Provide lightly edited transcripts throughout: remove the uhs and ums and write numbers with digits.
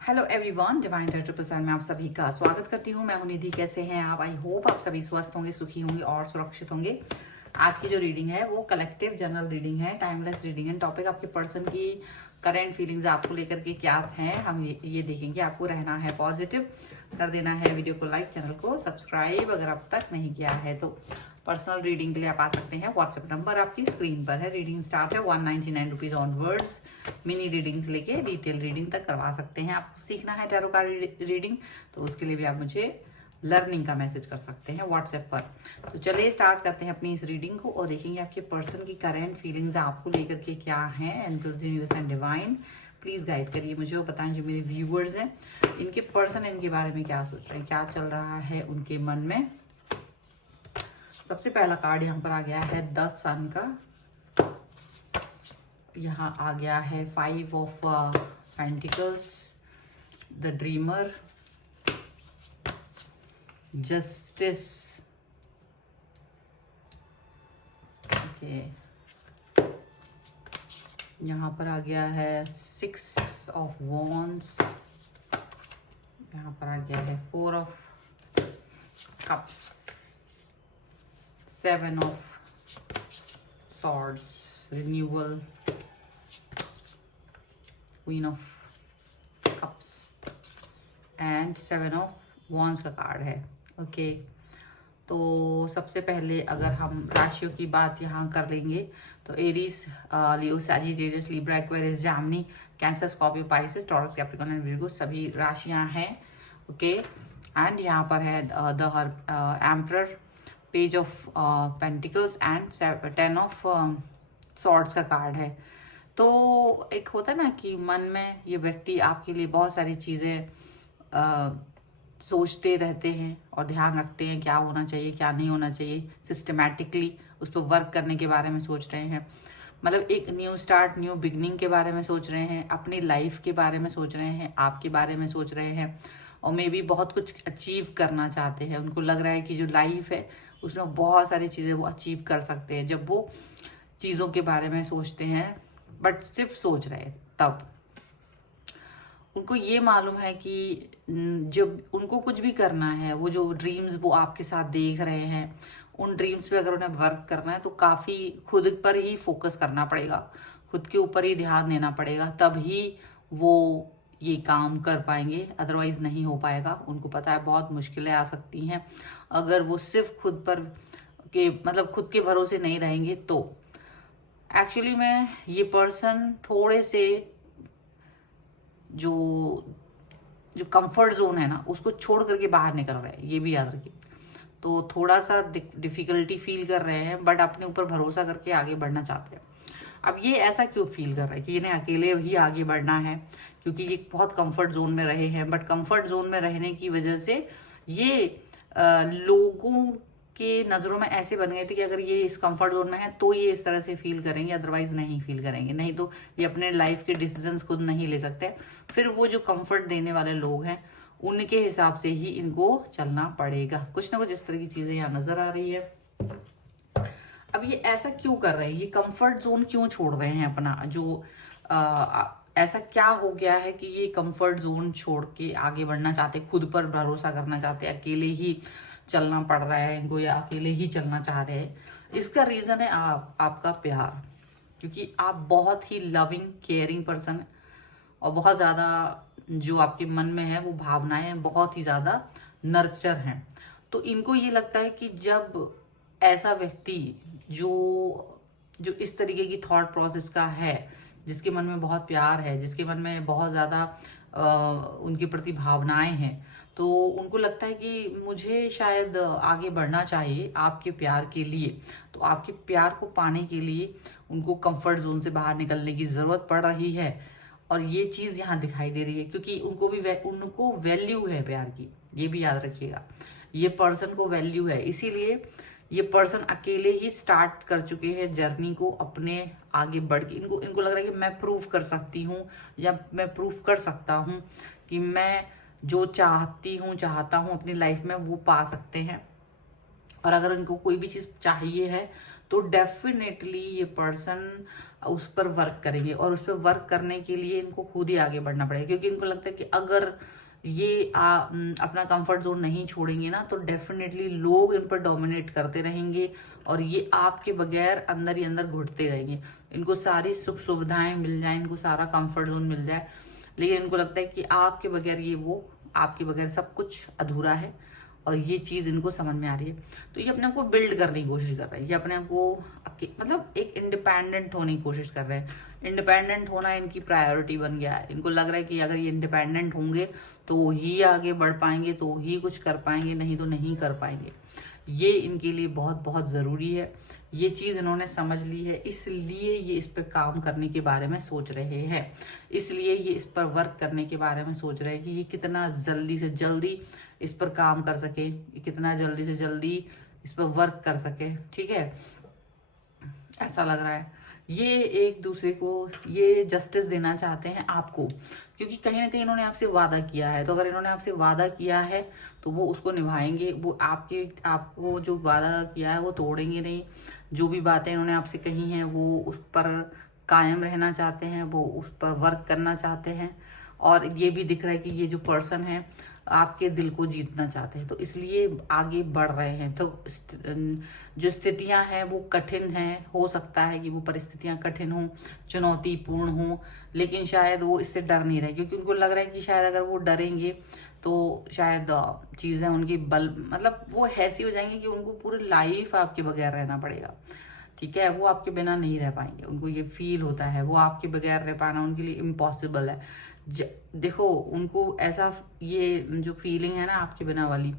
Hello everyone, divine triple seven में आप सभी का स्वागत करती हूँ। मैं हूँ निधि। कैसे हैं आप? आई होप आप सभी स्वस्थ होंगे, सुखी होंगे और सुरक्षित होंगे। आज की जो रीडिंग है वो कलेक्टिव जनरल रीडिंग है, टाइमलेस रीडिंग है। टॉपिक आपके पर्सन की करेंट फीलिंग्स आपको लेकर के क्या हैं, हम ये देखेंगे। आपको रहना है पॉजिटिव, कर देना है वीडियो को लाइक, चैनल को सब्सक्राइब अगर अब तक नहीं किया है तो। पर्सनल रीडिंग के लिए आप आ सकते हैं। व्हाट्सएप नंबर आपकी स्क्रीन पर है। रीडिंग स्टार्ट है 199 रुपीज ऑनवर्ड्स। मिनी रीडिंग्स लेके डिटेल रीडिंग तक करवा सकते हैं। आपको सीखना है टैरो का रीडिंग तो उसके लिए भी आप मुझे लर्निंग का मैसेज कर सकते हैं व्हाट्सएप पर। तो चलिए स्टार्ट करते हैं अपनी इस रीडिंग को और देखेंगे आपके पर्सन की करेंट फीलिंग्स आपको लेकर के क्या है। Angels, universe and divine please guide करिए मुझे और बताएं जो मेरे व्यूअर्स हैं इनके पर्सन इनके बारे में क्या सोच रहे हैं, क्या चल रहा है उनके मन में। सबसे पहला कार्ड यहाँ पर आ गया है 10 सन का। यहाँ आ गया है 5 of pentacles, the dreamer, justice, okay. यहाँ पर आ गया है 6 ऑफ वॉन्ड्स, यहाँ पर आ गया है 4 of cups, 7 of swords, renewal, queen of cups and 7 of wands का कार्ड है। ओके तो सबसे पहले अगर हम राशियों की बात यहाँ कर लेंगे तो Aries, Leo, Sagittarius, Libra, Aquarius, Jamini, cancer, Scorpio, Pisces, taurus, Capricorn and Virgo सभी राशियाँ हैं। ओके एंड यहाँ पर है the emperor, page of pentacles and 10 of swords का कार्ड है। तो एक होता है ना कि मन में ये व्यक्ति आपके लिए बहुत सारी चीज़ें सोचते रहते हैं और ध्यान रखते हैं क्या होना चाहिए क्या नहीं होना चाहिए। सिस्टमैटिकली उस पर वर्क करने के बारे में सोच रहे हैं। मतलब एक न्यू स्टार्ट, न्यू बिगनिंग के बारे में सोच रहे हैं, अपनी लाइफ के बारे में सोच रहे हैं, आपके बारे में सोच रहे हैं और मे बी बहुत कुछ अचीव करना चाहते हैं। उनको लग रहा है कि जो लाइफ है उसमें बहुत सारी चीज़ें वो अचीव कर सकते हैं जब वो चीज़ों के बारे में सोचते हैं, बट सिर्फ सोच रहे हैं। तब उनको ये मालूम है कि जब उनको कुछ भी करना है, वो जो ड्रीम्स वो आपके साथ देख रहे हैं उन ड्रीम्स पे अगर उन्हें वर्क करना है तो काफ़ी खुद पर ही फोकस करना पड़ेगा, खुद के ऊपर ही ध्यान देना पड़ेगा, तभी वो ये काम कर पाएंगे, अदरवाइज नहीं हो पाएगा। उनको पता है बहुत मुश्किलें आ सकती हैं अगर वो सिर्फ खुद पर के मतलब खुद के भरोसे नहीं रहेंगे तो। एक्चुअली में ये पर्सन थोड़े से जो जो कंफर्ट जोन है ना उसको छोड़ करके बाहर निकल रहे हैं, ये भी याद रखिए। तो थोड़ा सा डिफिकल्टी फील कर रहे हैं बट अपने ऊपर भरोसा करके आगे बढ़ना चाहते हैं। अब ये ऐसा क्यों फील कर रहा है कि इन्हें अकेले ही आगे बढ़ना है, क्योंकि ये बहुत कंफर्ट जोन में रहे हैं। बट कंफर्ट जोन में रहने की वजह से ये लोगों के नज़रों में ऐसे बन गए थे कि अगर ये इस कंफर्ट जोन में है तो ये इस तरह से फील करेंगे, अदरवाइज नहीं फील करेंगे। नहीं तो ये अपने लाइफ के डिसीजंस खुद नहीं ले सकते। फिर वो जो कंफर्ट देने वाले लोग हैं उनके हिसाब से ही इनको चलना पड़ेगा। कुछ ना कुछ इस तरह की चीज़ें यहाँ नज़र आ रही है। अब ये ऐसा क्यों कर रहे हैं, ये कंफर्ट जोन क्यों छोड़ रहे हैं अपना, जो ऐसा क्या हो गया है कि ये कंफर्ट जोन छोड़ के आगे बढ़ना चाहते, खुद पर भरोसा करना चाहते, अकेले ही चलना पड़ रहा है इनको या अकेले ही चलना चाह रहे हैं। इसका रीज़न है आपका प्यार, क्योंकि आप बहुत ही लविंग केयरिंग पर्सन और बहुत ज़्यादा जो आपके मन में है वो भावनाएं बहुत ही ज़्यादा नर्चर हैं। तो इनको ये लगता है कि जब ऐसा व्यक्ति जो जो इस तरीके की थॉट प्रोसेस का है, जिसके मन में बहुत प्यार है, जिसके मन में बहुत ज़्यादा उनके प्रति भावनाएं हैं, तो उनको लगता है कि मुझे शायद आगे बढ़ना चाहिए आपके प्यार के लिए। तो आपके प्यार को पाने के लिए उनको कंफर्ट जोन से बाहर निकलने की ज़रूरत पड़ रही है और ये चीज़ यहाँ दिखाई दे रही है, क्योंकि उनको वैल्यू है प्यार की। ये भी याद रखिएगा, ये पर्सन को वैल्यू है, इसीलिए ये पर्सन अकेले ही स्टार्ट कर चुके हैं जर्नी को अपने आगे बढ़ के। इनको लग रहा है कि मैं प्रूव कर सकती हूँ या मैं प्रूव कर सकता हूँ कि मैं जो चाहता हूँ अपनी लाइफ में वो पा सकते हैं। और अगर इनको कोई भी चीज़ चाहिए है तो डेफिनेटली ये पर्सन उस पर वर्क करेंगे, और उस पर वर्क करने के लिए इनको खुद ही आगे बढ़ना पड़ेगा, क्योंकि इनको लगता है कि अगर ये अपना कंफर्ट जोन नहीं छोड़ेंगे ना, तो डेफिनेटली लोग इन पर डोमिनेट करते रहेंगे और ये आपके बगैर अंदर ही अंदर घुटते रहेंगे। इनको सारी सुख सुविधाएं मिल जाए, इनको सारा कंफर्ट जोन मिल जाए, लेकिन इनको लगता है कि आपके बगैर आपके बगैर सब कुछ अधूरा है, और ये चीज इनको समझ में आ रही है। तो ये अपने आप को बिल्ड करने की कोशिश कर रहे हैं, ये अपने आप को मतलब एक इंडिपेंडेंट होने की कोशिश कर रहे हैं। इंडिपेंडेंट होना इनकी प्रायोरिटी बन गया है। इनको लग रहा है कि अगर ये इंडिपेंडेंट होंगे तो ही आगे बढ़ पाएंगे, तो ही कुछ कर पाएंगे, नहीं तो नहीं कर पाएंगे। ये इनके लिए बहुत बहुत ज़रूरी है। ये चीज़ इन्होंने समझ ली है, इसलिए ये इस पर काम करने के बारे में सोच रहे हैं, इसलिए ये इस पर वर्क करने के बारे में सोच रहे हैं कि ये कितना जल्दी से जल्दी इस पर काम कर सके, ये कितना जल्दी से जल्दी इस पर वर्क कर सके। ठीक है, ऐसा लग रहा है ये एक दूसरे को ये जस्टिस देना चाहते हैं आपको, क्योंकि कहीं ना कहीं इन्होंने आपसे वादा किया है। तो अगर इन्होंने आपसे वादा किया है तो वो उसको निभाएंगे, वो आपको जो वादा किया है वो तोड़ेंगे नहीं। जो भी बातें इन्होंने आपसे कही हैं वो उस पर कायम रहना चाहते हैं, वो उस पर वर्क करना चाहते हैं। और ये भी दिख रहा है कि ये जो पर्सन है आपके दिल को जीतना चाहते हैं, तो इसलिए आगे बढ़ रहे हैं। तो जो स्थितियां हैं वो कठिन हैं, हो सकता है कि वो परिस्थितियां कठिन हों, चुनौतीपूर्ण हों, लेकिन शायद वो इससे डर नहीं रहे, क्योंकि उनको लग रहा है कि शायद अगर वो डरेंगे तो शायद चीज़ें उनकी मतलब वो ऐसी हो जाएंगी कि उनको पूरी लाइफ आपके बगैर रहना पड़ेगा। ठीक है, वो आपके बिना नहीं रह पाएंगे, उनको ये फील होता है, वो आपके बगैर रह पाना उनके लिए इम्पॉसिबल है। देखो उनको ऐसा, ये जो फीलिंग है ना आपके बिना वाली,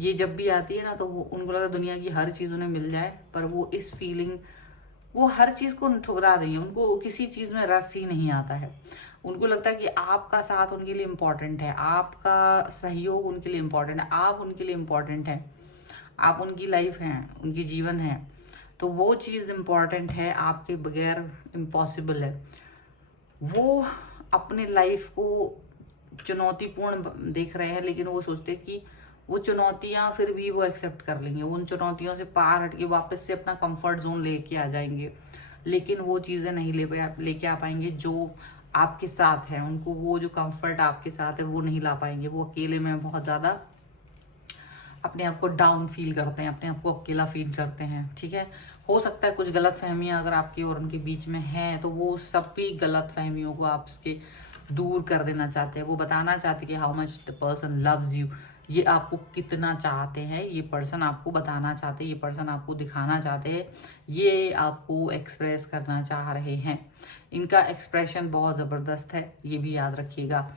ये जब भी आती है ना तो वो उनको लगा दुनिया की हर चीज़ उन्हें मिल जाए, पर वो इस फीलिंग, वो हर चीज़ को ठुकरा देंगे। उनको किसी चीज़ में रस ही नहीं आता है। उनको लगता है कि आपका साथ उनके लिए इम्पोर्टेंट है, आपका सहयोग उनके लिए इम्पोर्टेंट है, आप उनके लिए इम्पोर्टेंट है, आप उनकी लाइफ हैं, उनकी जीवन है। तो वो चीज़ इम्पॉर्टेंट है, आपके बगैर इम्पॉसिबल है। वो अपने लाइफ को चुनौतीपूर्ण देख रहे हैं, लेकिन वो सोचते हैं कि वो चुनौतियां फिर भी वो एक्सेप्ट कर लेंगे, उन चुनौतियों से पार हट के वापस से अपना कंफर्ट जोन लेके आ जाएंगे, लेकिन वो चीज़ें नहीं लेके आ पाएंगे जो आपके साथ है। उनको वो जो कंफर्ट आपके साथ है वो नहीं ला पाएंगे। वो अकेले में बहुत ज़्यादा अपने आप को डाउन फील करते हैं, अपने आप को अकेला फील करते हैं। ठीक है, हो सकता है कुछ गलत फहमियाँ अगर आपकी और उनके बीच में हैं, तो वो सभी गलत फहमियों को आपके दूर कर देना चाहते हैं। वो बताना चाहते हैं कि how much the person loves you, ये आपको कितना चाहते हैं, ये पर्सन आपको बताना चाहते हैं, ये पर्सन आपको दिखाना चाहते हैं, ये आपको एक्सप्रेस करना चाह रहे हैं। इनका एक्सप्रेशन बहुत ज़बरदस्त है, ये भी याद रखिएगा।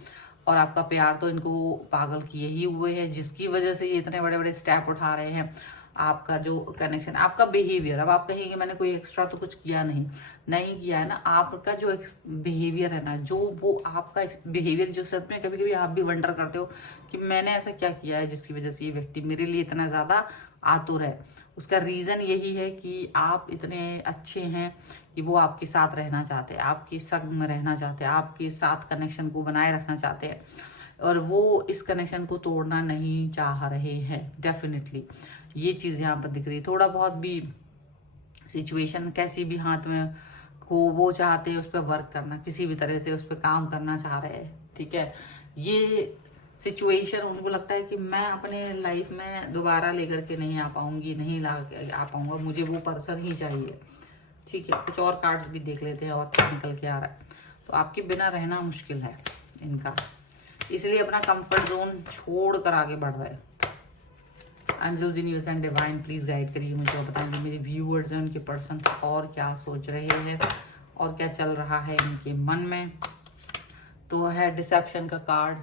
और आपका प्यार तो इनको पागल किए ही हुए है, जिसकी वजह से ये इतने बड़े बड़े स्टेप उठा रहे हैं। आपका जो कनेक्शन, आपका बिहेवियर, अब आप कहेंगे मैंने कोई एक्स्ट्रा तो कुछ किया नहीं किया है ना। आपका जो बिहेवियर है ना, जो वो आपका बिहेवियर, जो सच में कभी कभी आप भी वंडर करते हो कि मैंने ऐसा क्या किया है जिसकी वजह से ये व्यक्ति मेरे लिए इतना ज़्यादा आतुर है। उसका रीज़न यही है कि आप इतने अच्छे हैं कि वो आपके साथ रहना चाहते हैं, आपके संग में रहना चाहते हैं, आपके साथ कनेक्शन को बनाए रखना चाहते हैं, और वो इस कनेक्शन को तोड़ना नहीं चाह रहे हैं। डेफिनेटली ये चीज़ यहाँ पर दिख रही है। थोड़ा बहुत भी सिचुएशन कैसी भी हाथ में हो, वो चाहते हैं उस पर वर्क करना, किसी भी तरह से उस पर काम करना चाह रहे हैं। ठीक है, ये सिचुएशन उनको लगता है कि मैं अपने लाइफ में दोबारा लेकर के नहीं आ पाऊंगी, नहीं ला आ पाऊंगा, मुझे वो पर्सन ही चाहिए। ठीक है, कुछ और कार्ड्स भी देख लेते हैं और क्या निकल के आ रहा है। तो आपके बिना रहना मुश्किल है इनका, इसलिए अपना कंफर्ट जोन छोड़ कर आगे बढ़ रहा है। Angels, universe and divine please guide करिए मुझे और बताएंगे मेरे व्यूअर्स हैं उनके पर्सन और क्या सोच रहे हैं और क्या चल रहा है इनके मन में। तो है डिसेप्शन का कार्ड,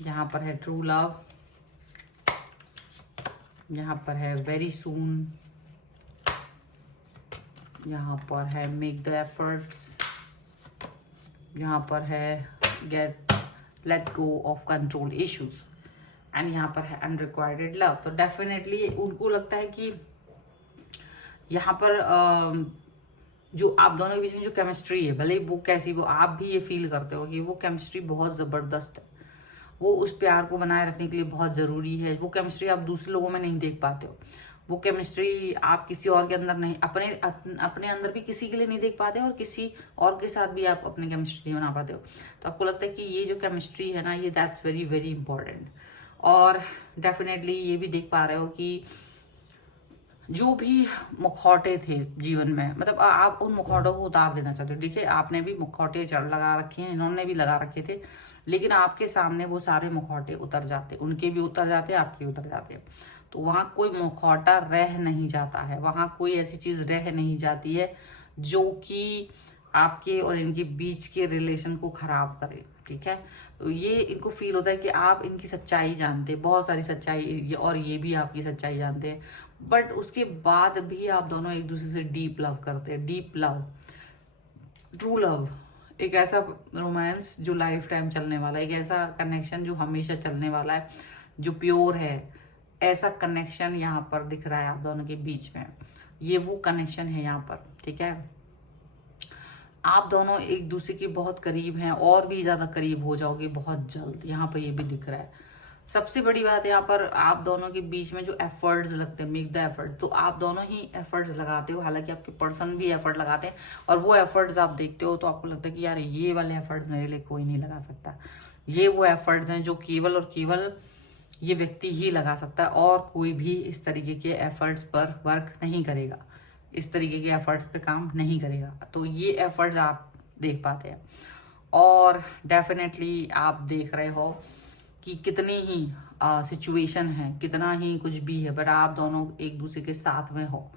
यहाँ पर है ट्रू लव, यहाँ पर है वेरी सून, यहाँ पर है मेक द एफर्ट्स, यहाँ पर है get let go of control issues, and यहाँ पर है अनरिक्वायर्ड लव। तो डेफिनेटली उनको लगता है कि यहाँ पर जो आप दोनों के बीच में जो केमिस्ट्री है, भले वो कैसी, वो आप भी ये फील करते हो कि वो केमिस्ट्री बहुत ज़बरदस्त है, वो उस प्यार को बनाए रखने के लिए बहुत ज़रूरी है। वो केमिस्ट्री आप दूसरे लोगों में नहीं देख पाते हो, वो केमिस्ट्री आप किसी और के अंदर नहीं, अपने अंदर भी किसी के लिए नहीं देख पाते और किसी और के साथ भी आप अपनी केमिस्ट्री नहीं बना पाते हो। तो आपको लगता है कि ये जो केमिस्ट्री है ना, ये दैट्स वेरी वेरी इंपॉर्टेंट। और डेफिनेटली ये भी देख पा रहे हो कि जो भी मुखौटे थे जीवन में, मतलब आप उन मुखौटों को उतार देना चाहते हो। देखिए, आपने भी मुखौटे चढ़ लगा रखे हैं, इन्होंने भी लगा रखे थे, लेकिन आपके सामने वो सारे मुखौटे उतर जाते, उनके भी उतर जाते, आपके उतर जाते। तो वहां कोई मुखौटा रह नहीं जाता है, वहां कोई ऐसी चीज रह नहीं जाती है जो कि आपके और इनके बीच के रिलेशन को खराब करे। ठीक है, तो ये इनको फील होता है कि आप इनकी सच्चाई जानते हैं, बहुत सारी सच्चाई, और ये भी आपकी सच्चाई जानते हैं, बट उसके बाद भी आप दोनों एक दूसरे से डीप लव करते हैं। डीप लव, ट्रू लव, एक ऐसा रोमांस जो लाइफ टाइम चलने वाला है, एक ऐसा कनेक्शन जो हमेशा चलने वाला है, जो प्योर है। ऐसा कनेक्शन यहाँ पर दिख रहा है आप दोनों के बीच में, ये वो कनेक्शन है यहाँ पर। ठीक है, आप दोनों एक दूसरे के बहुत करीब हैं, और भी ज्यादा करीब हो जाओगे बहुत जल्द, यहाँ पर ये भी दिख रहा है। सबसे बड़ी बात यहाँ पर आप दोनों के बीच में जो एफर्ट्स लगते हैं, मेक द एफर्ट, तो आप दोनों ही एफर्ट्स लगाते हो, हालांकि आपके पर्सन भी एफर्ट लगाते हैं, और वो एफर्ट्स आप देखते हो तो आपको लगता है कि यार ये वाले एफर्ट्स मेरे लिए कोई नहीं लगा सकता। ये वो एफर्ट्स हैं जो केवल और केवल ये व्यक्ति ही लगा सकता है, और कोई भी इस तरीके के एफर्ट्स पर वर्क नहीं करेगा, इस तरीके के एफर्ट्स पे काम नहीं करेगा। तो ये एफर्ट्स आप देख पाते हैं, और डेफिनेटली आप देख रहे हो कि कितनी ही सिचुएशन है, कितना ही कुछ भी है, बट आप दोनों एक दूसरे के साथ में हो,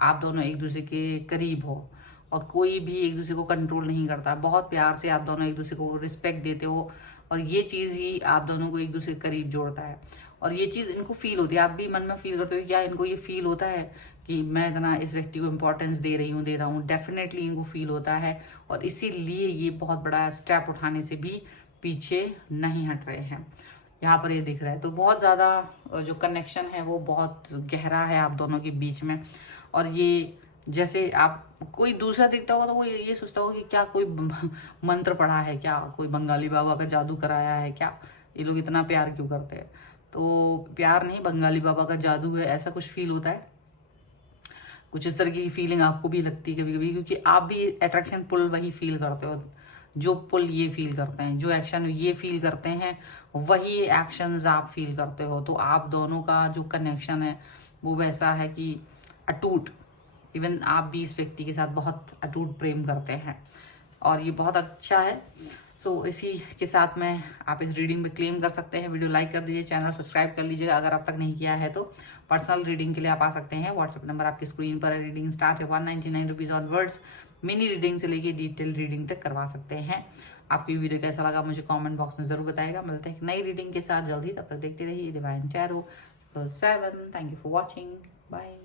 आप दोनों एक दूसरे के करीब हो, और कोई भी एक दूसरे को कंट्रोल नहीं करता। बहुत प्यार से आप दोनों एक दूसरे को रिस्पेक्ट देते हो, और ये चीज़ ही आप दोनों को एक दूसरे के करीब जोड़ता है। और ये चीज़ इनको फील होती है, आप भी मन में फील करते हो क्या इनको ये फील होता है कि मैं इतना इस व्यक्ति को इम्पोर्टेंस दे रहा हूँ। डेफिनेटली इनको फील होता है, और इसीलिए ये बहुत बड़ा स्टेप उठाने से भी पीछे नहीं हट रहे हैं, यहाँ पर ये दिख रहा है। तो बहुत ज़्यादा जो कनेक्शन है वो बहुत गहरा है आप दोनों के बीच में। और ये जैसे आप कोई दूसरा दिखता होगा तो वो ये सोचता होगा कि क्या कोई मंत्र पढ़ा है क्या, कोई बंगाली बाबा का जादू कराया है क्या, ये लोग इतना प्यार क्यों करते हैं। तो प्यार नहीं, बंगाली बाबा का जादू है, ऐसा कुछ फील होता है। कुछ इस तरह की फीलिंग आपको भी लगती है कभी कभी, क्योंकि आप भी अट्रैक्शन पुल वही फील करते हो जो पुल ये फील करते हैं, जो एक्शन ये फील करते हैं वही एक्शंस आप फील करते हो। तो आप दोनों का जो कनेक्शन है वो वैसा है कि अटूट, इवन आप भी इस व्यक्ति के साथ बहुत अटूट प्रेम करते हैं, और ये बहुत अच्छा है। सो इसी के साथ में आप इस रीडिंग में क्लेम कर सकते हैं। वीडियो लाइक कर दीजिए, चैनल सब्सक्राइब कर लीजिए अगर अब तक नहीं किया है तो। पर्सनल रीडिंग के लिए आप आ सकते हैं, व्हाट्सएप नंबर आपकी स्क्रीन पर है। रीडिंग स्टार्ट है 199 रुपीज़ ऑनवर्ड्स। मिनी रीडिंग से लेके डिटेल रीडिंग तक करवा सकते हैं। आपकी वीडियो कैसा लगा मुझे कमेंट बॉक्स में जरूर बताएगा। मिलते हैं एक नई रीडिंग के साथ जल्दी, तब तक देखते रहिए divine tarot 7। Thank you for watching, bye.